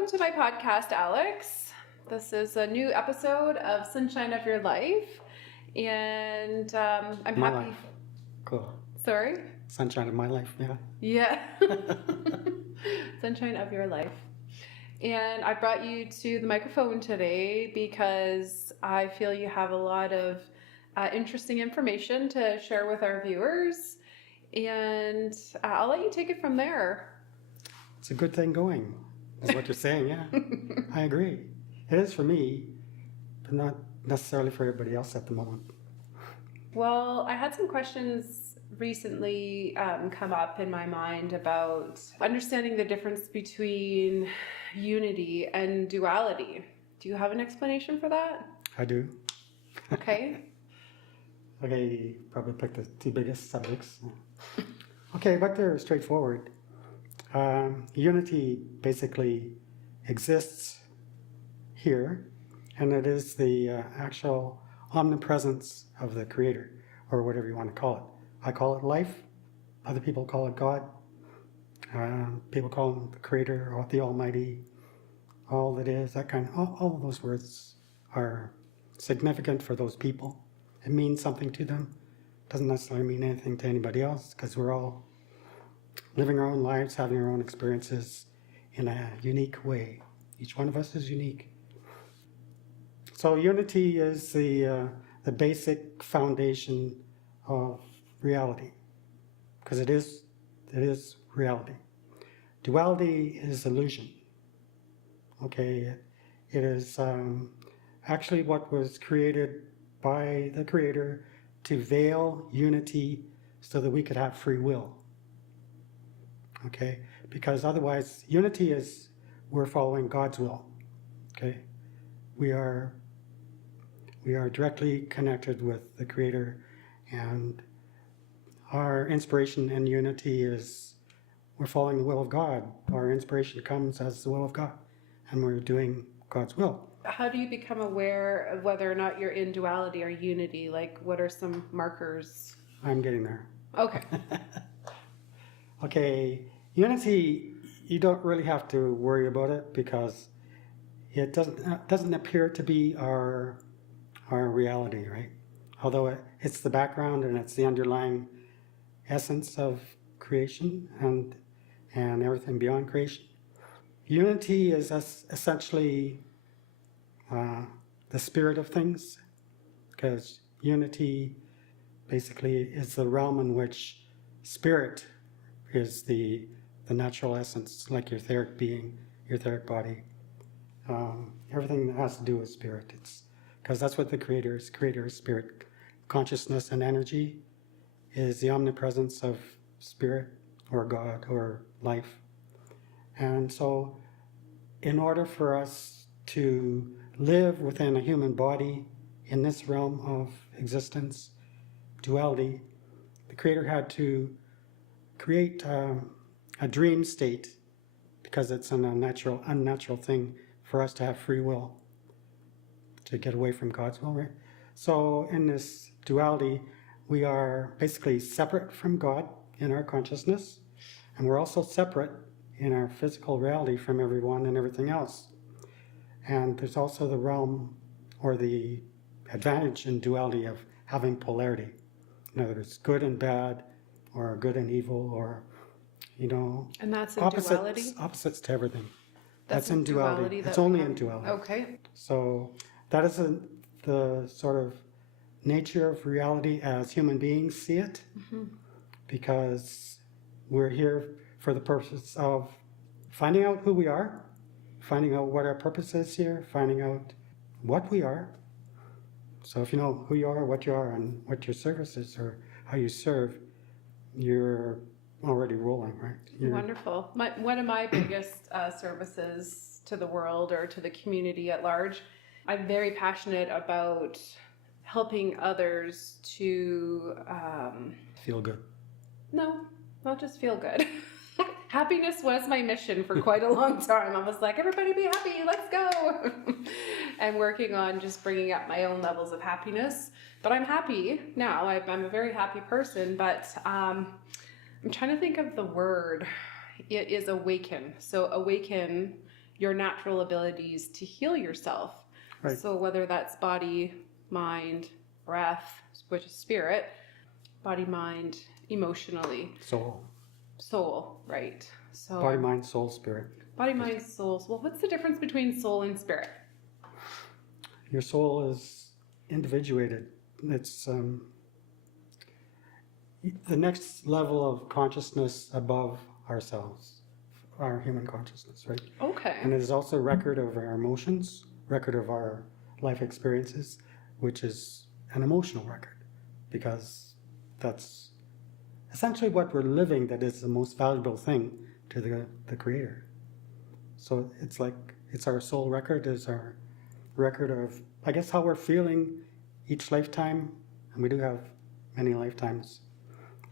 welcome to my podcast, Alex. This is a new episode of Sunshine of Your Life, and I'm my happy. Life. Cool. Sorry? Sunshine of my life, yeah. Yeah. Sunshine of Your Life. And I brought you to the microphone today because I feel you have a lot of interesting information to share with our viewers, and I'll let you take it from there. It's a good thing going, is what you're saying, yeah. I agree. It is for me, but not necessarily for everybody else at the moment. Well, I had some questions recently come up in my mind about understanding the difference between unity and duality. Do you have an explanation for that? I do. Okay. Okay, probably picked the two biggest subjects. Okay, but they're straightforward. Unity basically exists here, and it is the actual omnipresence of the Creator, or whatever you want to call it. I call it life. Other people call it God. People call him the Creator or the Almighty. All that is, that kind of, all of those words are significant for those people. It means something to them. Doesn't necessarily mean anything to anybody else, because we're all living our own lives, having our own experiences in a unique way. Each one of us is unique. So unity is the basic foundation of reality, because it is reality. Duality is illusion. Okay, it is actually what was created by the Creator to veil unity so that we could have free will. Okay, because otherwise unity is we're following God's will. Okay, we are directly connected with the Creator, and our inspiration in unity is we're following the will of God. Our inspiration comes as the will of God, and we're doing God's will. How do you become aware of whether or not you're in duality or unity? Like, what are some markers? I'm getting there. Okay. Okay, unity, you don't really have to worry about it because it doesn't appear to be our reality, right? Although it's the background and it's the underlying essence of creation and everything beyond creation. Unity is essentially the spirit of things, because unity basically is the realm in which spirit is the natural essence, like your etheric being, your etheric body. Everything that has to do with spirit, it's because that's what the Creator is. Creator is spirit. Consciousness and energy is the omnipresence of spirit or God or life. And so in order for us to live within a human body in this realm of existence, duality, the Creator had to create a dream state, because it's an unnatural thing for us to have free will, to get away from God's will, right? So in this duality, we are basically separate from God in our consciousness, and we're also separate in our physical reality from everyone and everything else. And there's also the realm or the advantage in duality of having polarity. In other words, good and bad, or good and evil, or, And that's in duality? Opposites to everything. That's in duality. It's only in duality. Okay. So that is the sort of nature of reality as human beings see it, because we're here for the purpose of finding out who we are, finding out what our purpose is here, finding out what we are. So if you know who you are, what you are, and what your service is, or how you serve, you're already rolling, right? Wonderful. One of my biggest services to the world or to the community at large, I'm very passionate about helping others to... feel good. No, not just feel good. Happiness was my mission for quite a long time. I was like, everybody be happy, let's go. And working on just bringing up my own levels of happiness. But I'm happy now. I'm a very happy person, but I'm trying to think of the word. It is awaken. So awaken your natural abilities to heal yourself. Right. So whether that's body, mind, breath, which is spirit, body, mind, emotionally, soul, right? So Body, mind, soul, spirit. body, mind, soul. Well, what's the difference between soul and spirit? Your soul is individuated. It's the next level of consciousness above ourselves, our human consciousness, right? Okay. And it is also a record of our emotions, record of our life experiences, which is an emotional record, because that's essentially what we're living, that is the most valuable thing to the Creator. So it's our soul record, is our record of, I guess, how we're feeling each lifetime, and we do have many lifetimes,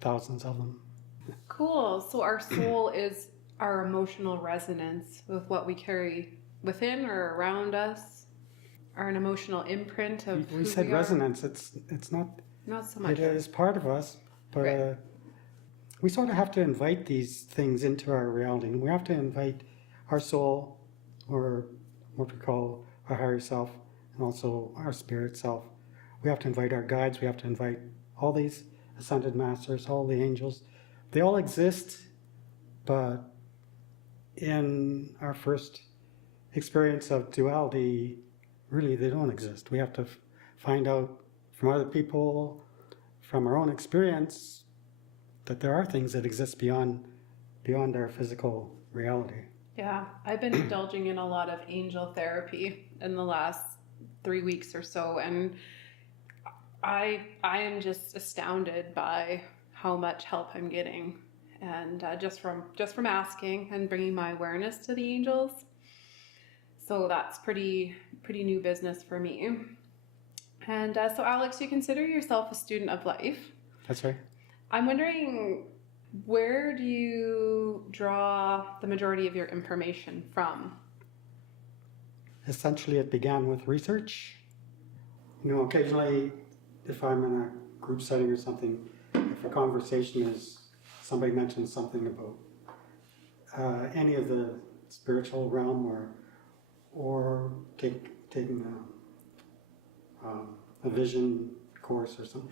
thousands of them. Cool. So our soul is our emotional resonance with what we carry within or around us, or an emotional imprint of We said who we resonance. It's not. Not so much. It is part of us, but Right. we sort of have to invite these things into our reality. We have to invite our soul, or what we call our higher self, and also our spirit self. We have to invite our guides. We have to invite all these ascended masters, all the angels. They all exist, but in our first experience of duality, really they don't exist. We have to find out from other people, from our own experience, that there are things that exist beyond our physical reality. Yeah, I've been indulging in a lot of angel therapy in the last 3 weeks or so, and I am just astounded by how much help I'm getting, and just from asking and bringing my awareness to the angels. So that's pretty new business for me. And so, Alex, you consider yourself a student of life. That's right. I'm wondering, where do you draw the majority of your information from? Essentially, it began with research. Occasionally, if I'm in a group setting or something, if a conversation is, somebody mentions something about any of the spiritual realm, or taking a vision course or something,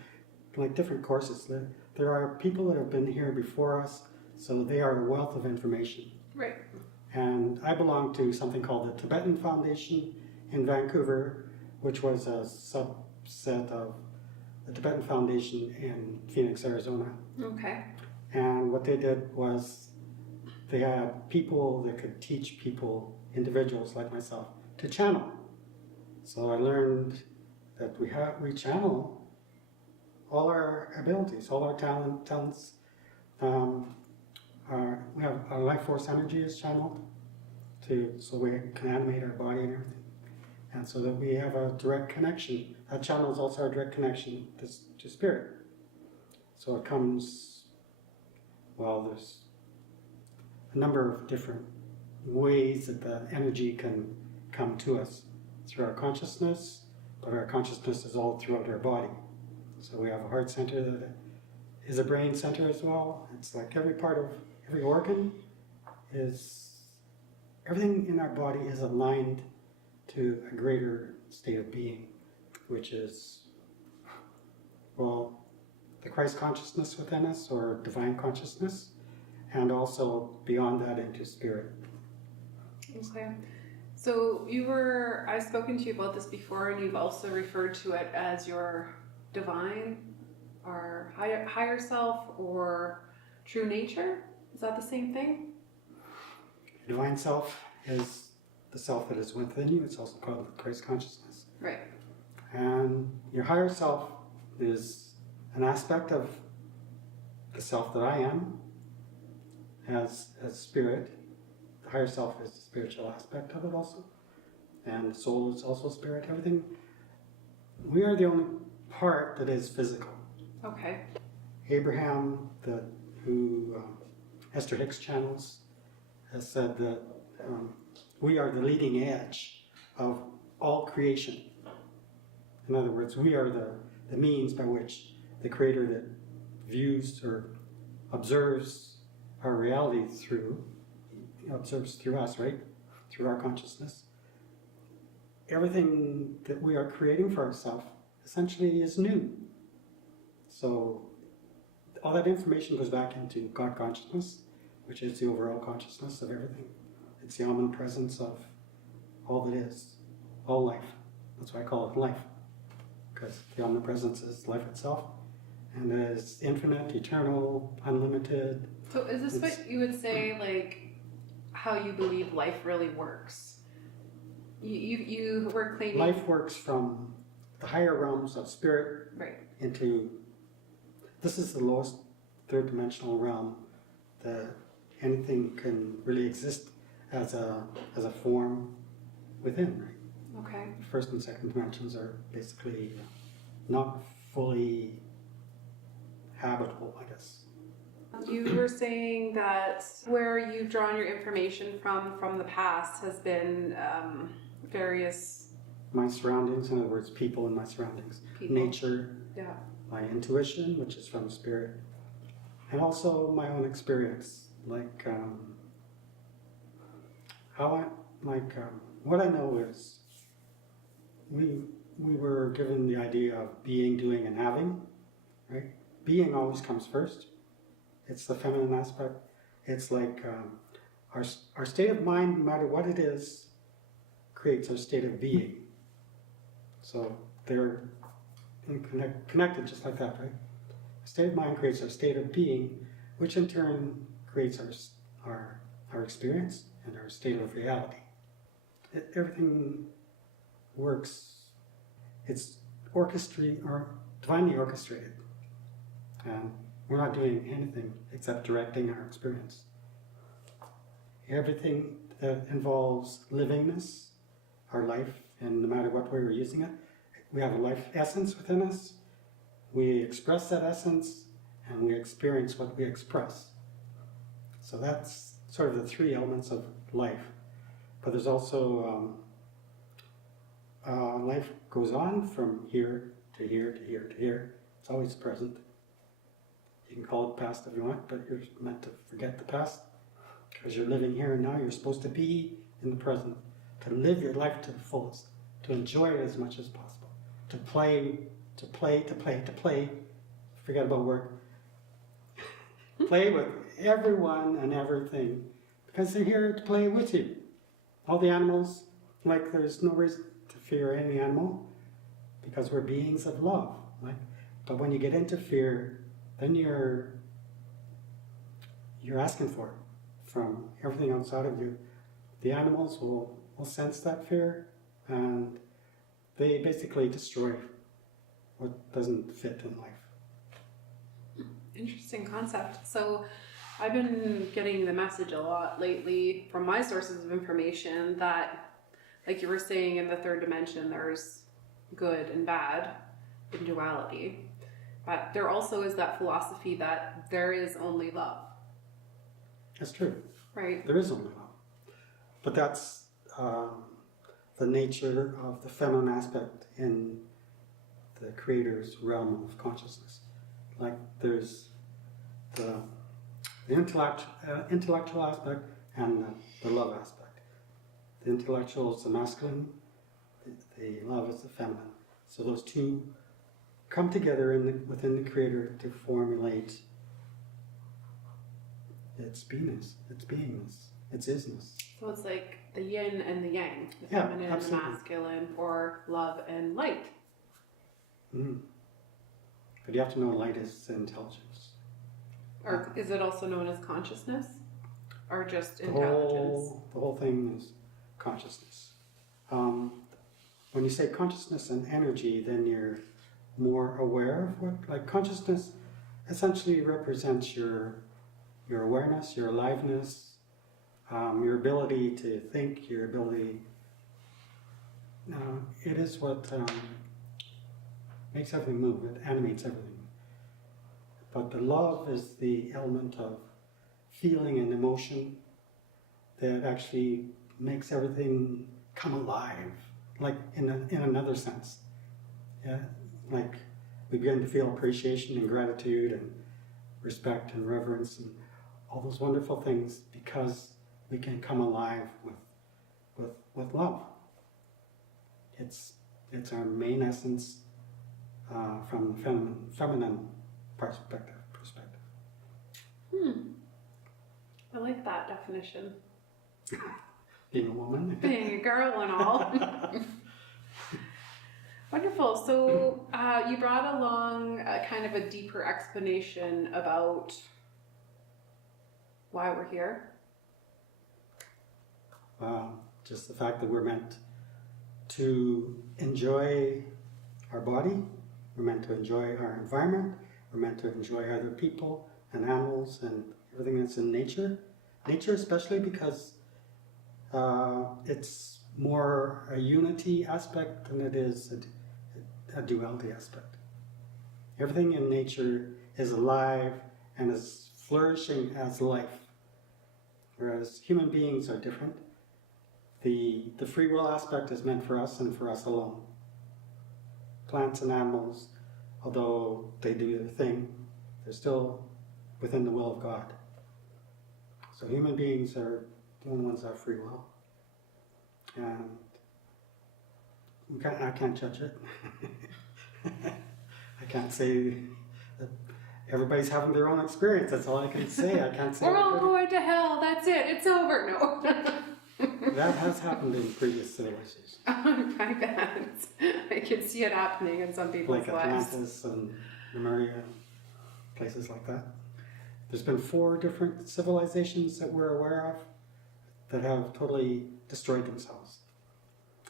like different courses. There are people that have been here before us, so they are a wealth of information. Right. And I belong to something called the Tibetan Foundation in Vancouver, which was a subset of the Tibetan Foundation in Phoenix, Arizona. Okay. And what they did was they had people that could teach people, individuals like myself, to channel. So I learned that we channel all our abilities, all our talents. We have our life force energy is channeled so we can animate our body and everything, and so that we have a direct connection. That channel is also our direct connection to spirit. So it comes, there's a number of different ways that the energy can come to us through our consciousness, but our consciousness is all throughout our body. So we have a heart center that is a brain center as well. It's like every part of every organ everything in our body is aligned to a greater state of being, which is, the Christ consciousness within us, or divine consciousness, and also beyond that into spirit. Okay. So I've spoken to you about this before, and you've also referred to it as your divine or higher self or true nature. Is that the same thing? Divine self is the self that is within you. It's also called Christ consciousness. Right. And your higher self is an aspect of the self that I am as spirit. The higher self is the spiritual aspect of it also. And the soul is also spirit. Everything. We are the only part that is physical. Okay. Abraham, who Esther Hicks channels, has said that we are the leading edge of all creation. In other words, we are the means by which the Creator that views or observes our reality observes through us, right? through our consciousness, everything that we are creating for ourselves essentially is new. So all that information goes back into God consciousness, which is the overall consciousness of everything. It's the omnipresence of all that is, all life. That's why I call it life, because the omnipresence is life itself, and it is infinite, eternal, unlimited. So is this what you would say, like, how you believe life really works? You were claiming... Life works from the higher realms of spirit into... This is the lowest third dimensional realm that anything can really exist as a form within, right? Okay. First and second dimensions are basically not fully habitable, I guess. You were saying that where you've drawn your information from the past has been various... My surroundings, in other words, people in my surroundings. Nature, my intuition, which is from spirit, and also my own experience, like what I know is we were given the idea of being, doing, and having, right? Being always comes first. It's the feminine aspect. It's like our state of mind, no matter what it is, creates our state of being. So they're connected just like that, right? Our state of mind creates our state of being, which in turn creates our experience and our state of reality. Everything works. It's divinely orchestrated, and we're not doing anything except directing our experience. Everything that involves livingness, our life, and no matter what way we're using it, we have a life essence within us. We express that essence, and we experience what we express. So that's sort of the three elements of life. But there's also life goes on from here to here to here to here. It's always present. You can call it past if you want, but you're meant to forget the past because you're living here and now. You're supposed to be in the present, to live your life to the fullest, to enjoy it as much as possible, to play. Forget about work. Play with everyone and everything because they're here to play with you. All the animals, like there's no reason to fear any animal because we're beings of love. Right? But when you get into fear, then you're asking for it from everything outside of you. The animals will sense that fear and they basically destroy what doesn't fit in life. Interesting concept. So I've been getting the message a lot lately from my sources of information that, like you were saying, in the third dimension there's good and bad in duality. But there also is that philosophy that there is only love. That's true. Right. There is only love. But that's the nature of the feminine aspect in the Creator's realm of consciousness. Like there's the intellectual aspect and the love aspect. The intellectual is the masculine, the love is the feminine. So those two come together within the Creator to formulate its beingness, its isness. So it's like the yin and the yang, the feminine and the masculine, or love and light. Mm. But you have to know light is intelligence. Or is it also known as consciousness? Or just intelligence? The whole thing is consciousness. When you say consciousness and energy, then you're more aware of what, like consciousness essentially represents your awareness, your aliveness, your ability to think, your ability, it is what makes everything move, it animates everything. But the love is the element of feeling and emotion that actually makes everything come alive, like in another sense. Yeah, like we begin to feel appreciation and gratitude and respect and reverence and all those wonderful things because we can come alive with with love. It's our main essence from the feminine perspective. I like that definition. Being a woman. Being a girl and all. Wonderful. So you brought along a kind of a deeper explanation about why we're here. Just the fact that we're meant to enjoy our body, we're meant to enjoy our environment, we're meant to enjoy other people and animals and everything that's in nature. Nature especially because it's more a unity aspect than it is a duality aspect. Everything in nature is alive and is flourishing as life, whereas human beings are different. The free will aspect is meant for us and for us alone. Plants and animals, although they do their thing, they're still within the will of God. So human beings are the only ones that have free will. And I can't judge it. I can't say that everybody's having their own experience. That's all I can say. I can't say we're all going to hell. That's it. It's over. No. That has happened in previous civilizations. I bet. I can see it happening in some people's like lives. Atlantis and Lemuria, places like that. There's been 4 different civilizations that we're aware of that have totally destroyed themselves.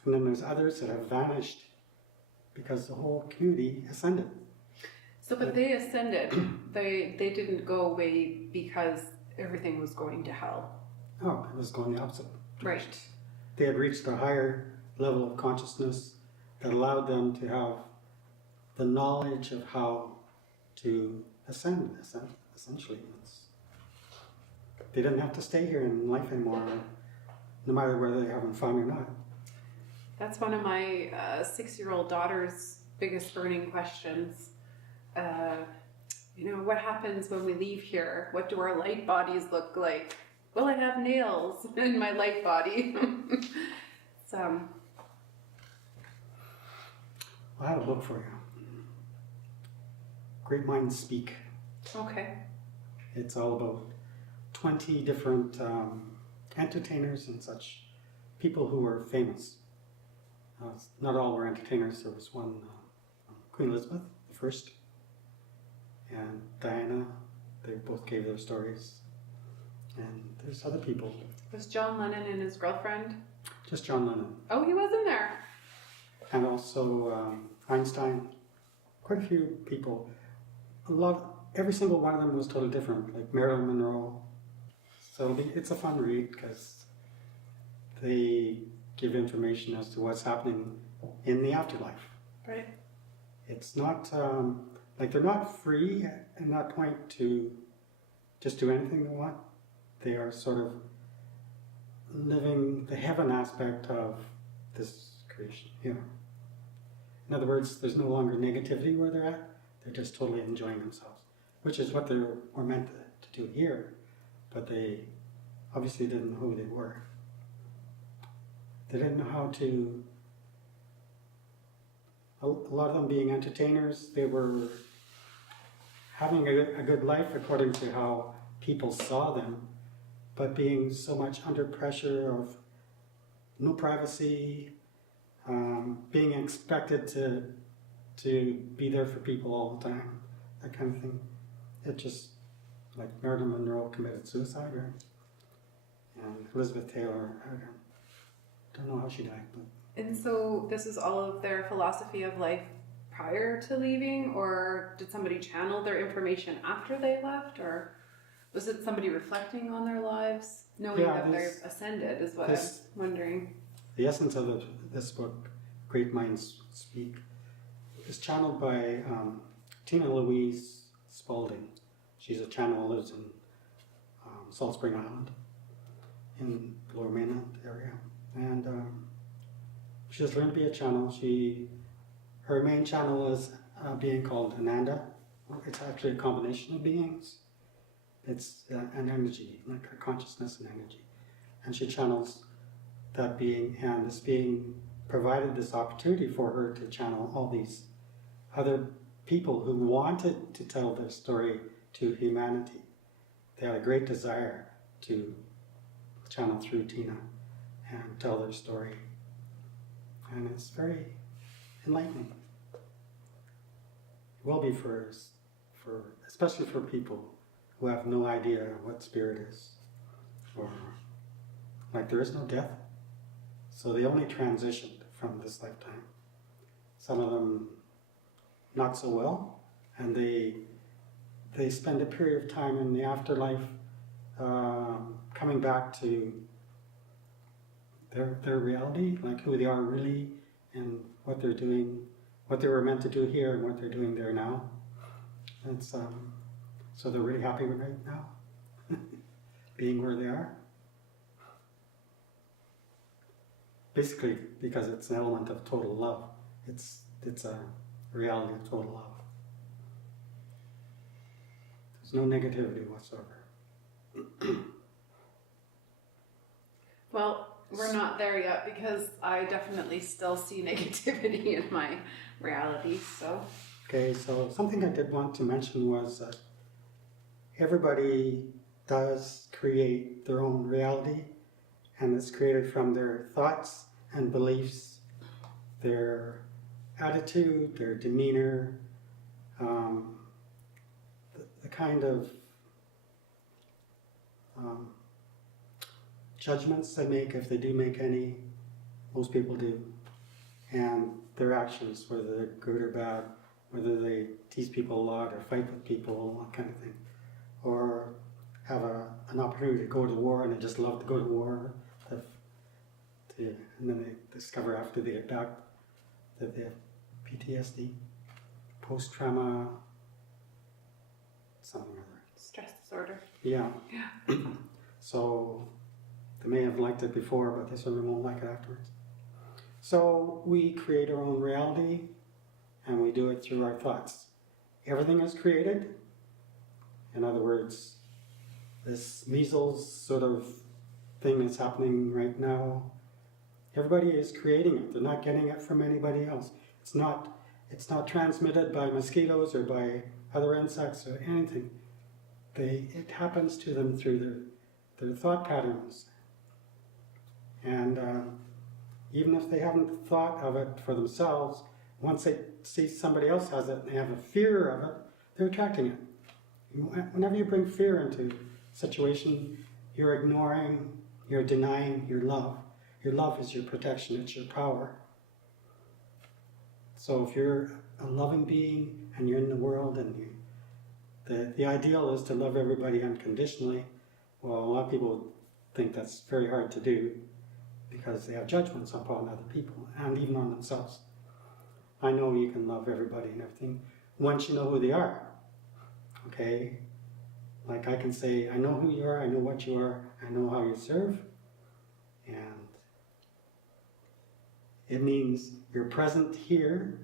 And then there's others that have vanished because the whole community ascended. So, but they ascended. They didn't go away because everything was going to hell. Oh, it was going the opposite direction. Right. They had reached a higher level of consciousness that allowed them to have the knowledge of how to ascend, essentially. They didn't have to stay here in life anymore, no matter whether they haven't fun or not. That's one of my 6-year-old daughter's biggest burning questions. What happens when we leave here? What do our light bodies look like? Will I have nails in my light body? So, I have a book for you. Great Minds Speak. okay. It's all about 20 different entertainers and such, people who were famous. Not all were entertainers. There was one, Queen Elizabeth I, and Diana. They both gave their stories. And there's other people. Was John Lennon and his girlfriend? Just John Lennon. Oh, he was in there. And also Einstein. Quite a few people. Every single one of them was totally different, like Marilyn Monroe. So it's a fun read because they give information as to what's happening in the afterlife. Right. It's not, they're not free at that point to just do anything they want. They are sort of living the heaven aspect of this creation, In other words, there's no longer negativity where they're at. They're just totally enjoying themselves, which is what they were meant to do here. But they obviously didn't know who they were. They didn't know how to, a lot of them being entertainers, they were having a good life according to how people saw them, but being so much under pressure of no privacy, being expected to be there for people all the time, that kind of thing. It just, like Marilyn Monroe committed suicide, right? And Elizabeth Taylor, I don't know how she died. But. And so this is all of their philosophy of life prior to leaving, or did somebody channel their information after they left, or was it somebody reflecting on their lives, knowing that they've ascended, is what I'm wondering. The essence of this book, Great Minds Speak, is channeled by Tina Louise Spalding. She's a channel who lives in Salt Spring Island in the Lower Mainland area. And she just learned to be a channel. Her main channel is a being called Ananda. It's actually a combination of beings. It's an energy, like a consciousness and energy. And she channels that being, and this being provided this opportunity for her to channel all these other people who wanted to tell their story to humanity. They had a great desire to channel through Tina and tell their story. And it's very enlightening. It will be for especially for people who have no idea what spirit is. Or, like, there is no death. So they only transitioned from this lifetime. Some of them not so well, and they spend a period of time in the afterlife coming back to their reality, like who they are really and what they're doing, what they were meant to do here and what they're doing there now. It's, so they're really happy right now, being where they are. Basically, because it's an element of total love. It's a reality of total love. There's no negativity whatsoever. Well, we're not there yet because I definitely still see negativity in my reality, so. Okay, so something I did want to mention was that everybody does create their own reality, and it's created from their thoughts and beliefs, their attitude, their demeanor, the kind of judgments they make, if they do make any. Most people do. And their actions, whether they're good or bad, whether they tease people a lot or fight with people, that kind of thing. Or have an opportunity to go to war and they just love to go to war. And then they discover after they get back that they have PTSD, post-trauma, something or other. Stress disorder. Yeah. So they may have liked it before, but they certainly won't like it afterwards. So we create our own reality, and we do it through our thoughts. Everything is created. In other words, this measles sort of thing that's happening right now, everybody is creating it. They're not getting it from anybody else. It's not transmitted by mosquitoes or by other insects or anything. It happens to them through their thought patterns. And even if they haven't thought of it for themselves, once they see somebody else has it and they have a fear of it, they're attracting it. Whenever you bring fear into a situation, you're ignoring, you're denying your love. Your love is your protection, it's your power. So if you're a loving being and you're in the world and the ideal is to love everybody unconditionally, well, a lot of people think that's very hard to do because they have judgments upon other people and even on themselves. I know you can love everybody and everything once you know who they are. Okay? Like I can say, I know who you are, I know what you are, I know how you serve, and it means you're present here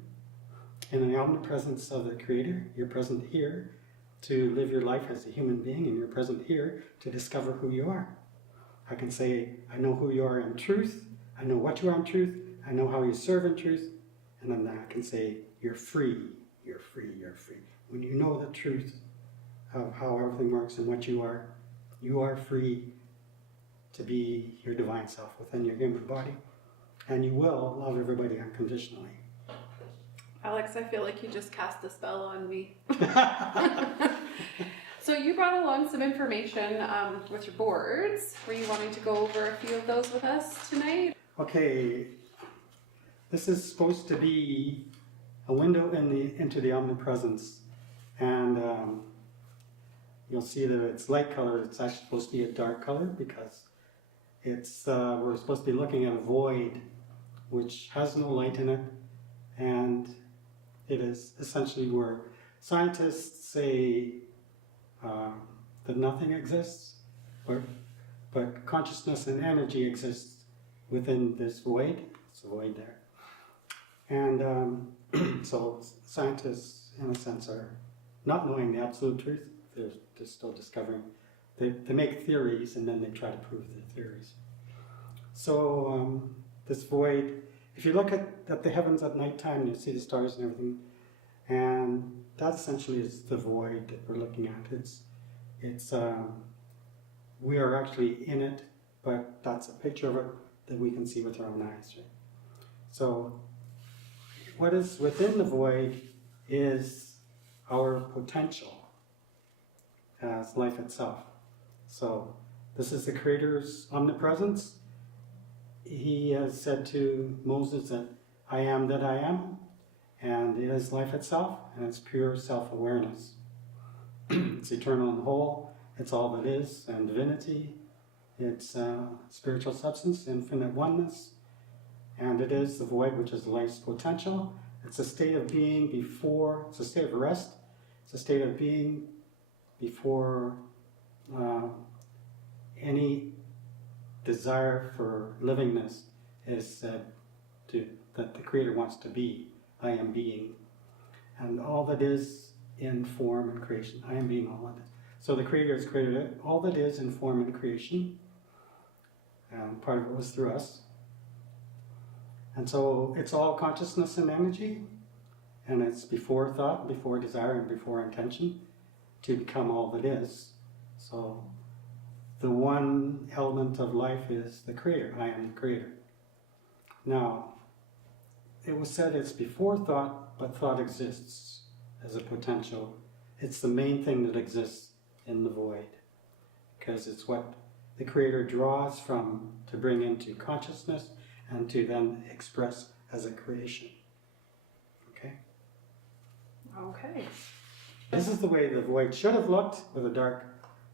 in the omnipresence of the Creator. You're present here to live your life as a human being, and you're present here to discover who you are. I can say, I know who you are in truth, I know what you are in truth, I know how you serve in truth, and then I can say, you're free, you're free, you're free. When you know the truth of how everything works and what you are free to be your divine self within your human body. And you will love everybody unconditionally. Alex, I feel like you just cast a spell on me. So you brought along some information with your boards. Were you wanting to go over a few of those with us tonight? Okay, this is supposed to be a window into the omnipresence, and you'll see that it's light color. It's actually supposed to be a dark color because it's we're supposed to be looking at a void which has no light in it, and it is essentially where scientists say that nothing exists, but consciousness and energy exists within this void. It's a void there. And so scientists, in a sense, are not knowing the absolute truth. They're still discovering. They make theories and then they try to prove their theories. So this void, if you look at the heavens at nighttime, you see the stars and everything, and that essentially is the void that we're looking at. It's we are actually in it, but that's a picture of it that we can see with our own eyes. Right? So what is within the void is our potential as life itself. So this is the Creator's omnipresence. He has said to Moses that I am that I am, and it is life itself, and it's pure self-awareness. It's eternal and whole, it's all that is, and divinity. It's spiritual substance, infinite oneness, and it is the void, which is life's potential. It's a state of being before, it's a state of rest, it's a state of being before any desire for livingness is said that the Creator wants to be. I am being. And all that is in form and creation. I am being all that is. So the Creator has created all that is in form and creation. And part of it was through us. And so it's all consciousness and energy. And it's before thought, before desire, and before intention to become all that is. So the one element of life is the Creator. I am the Creator. Now, it was said it's before thought, but thought exists as a potential. It's the main thing that exists in the void, because it's what the Creator draws from to bring into consciousness and to then express as a creation. Okay? Okay. This is the way the void should have looked, with a dark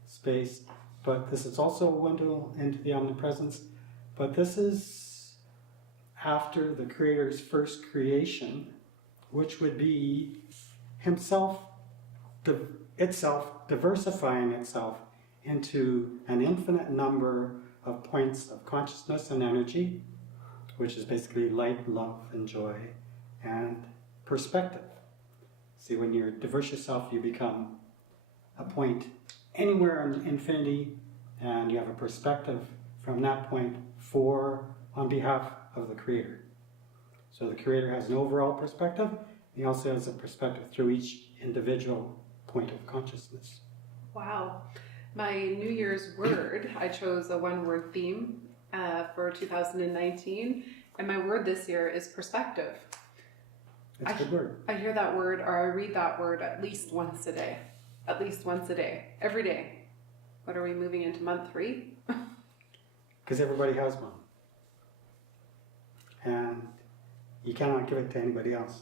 space, but this is also a window into the omnipresence. But this is after the Creator's first creation, which would be Himself, itself diversifying itself into an infinite number of points of consciousness and energy, which is basically light, love, and joy, and perspective. See, when you diverse yourself, you become a point anywhere in infinity, and you have a perspective from that point on behalf of the Creator. So the Creator has an overall perspective. He also has a perspective through each individual point of consciousness. Wow. My New Year's word, I chose a one-word theme for 2019, and my word this year is perspective. It's a good word. I hear that word, or I read that word at least once a day. At least once a day. Every day. What are we moving into month 3? Because everybody has one. And you cannot give it to anybody else.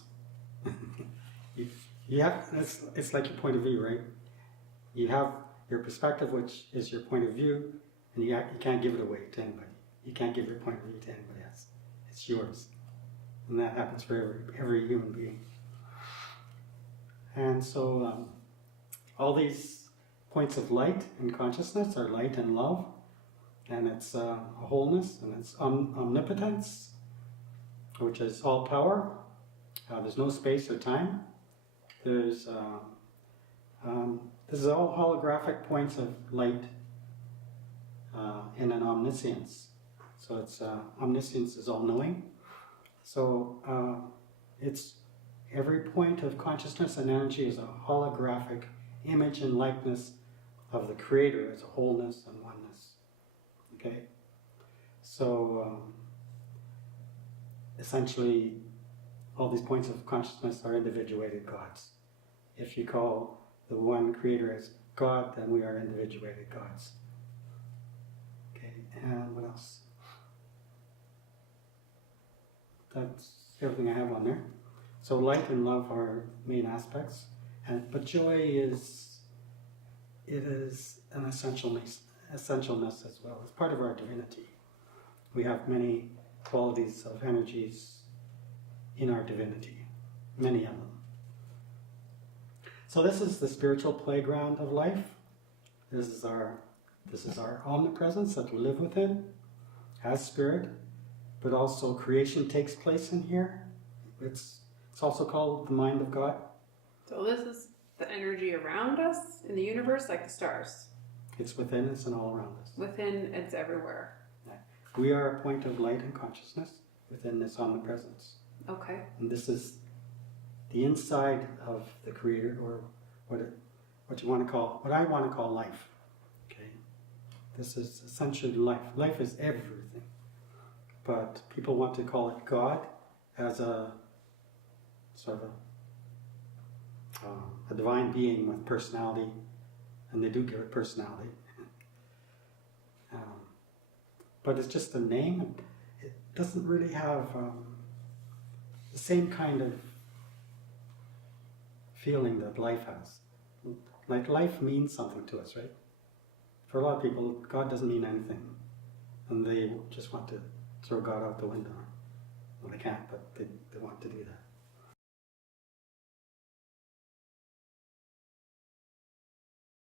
It's like your point of view, right? You have your perspective, which is your point of view, and you can't give it away to anybody. You can't give your point of view to anybody else. It's yours. And that happens for every human being. And so all these points of light and consciousness are light and love, and it's a wholeness, and it's omnipotence, which is all power. There's no space or time. This is all holographic points of light in an omniscience. So it's omniscience is all-knowing. So it's every point of consciousness and energy is a holographic image and likeness of the Creator as a wholeness and oneness. Okay? So essentially, all these points of consciousness are individuated gods. If you call the one Creator as God, then we are individuated gods. Okay, and what else? That's everything I have on there. So light and love are main aspects, but joy is an essentialness as well. It's part of our divinity. We have many qualities of energies in our divinity, many of them. So this is the spiritual playground of life. This is our omnipresence that we live within as spirit, but also creation takes place in here. It's also called the mind of God. So this is the energy around us in the universe, like the stars. It's within us and all around us. Within, it's everywhere. Yeah. We are a point of light and consciousness within this omnipresence. Okay. And this is the inside of the Creator, or what you want to call, what I want to call life. Okay, this is essentially life. Life is everything, but people want to call it God as a sort of a divine being with personality, and they do give it personality. But it's just a name, and it doesn't really have the same kind of feeling that life has. Like, life means something to us, right? For a lot of people, God doesn't mean anything, and they just want to throw God out the window. Well, they can't, but they want to do that.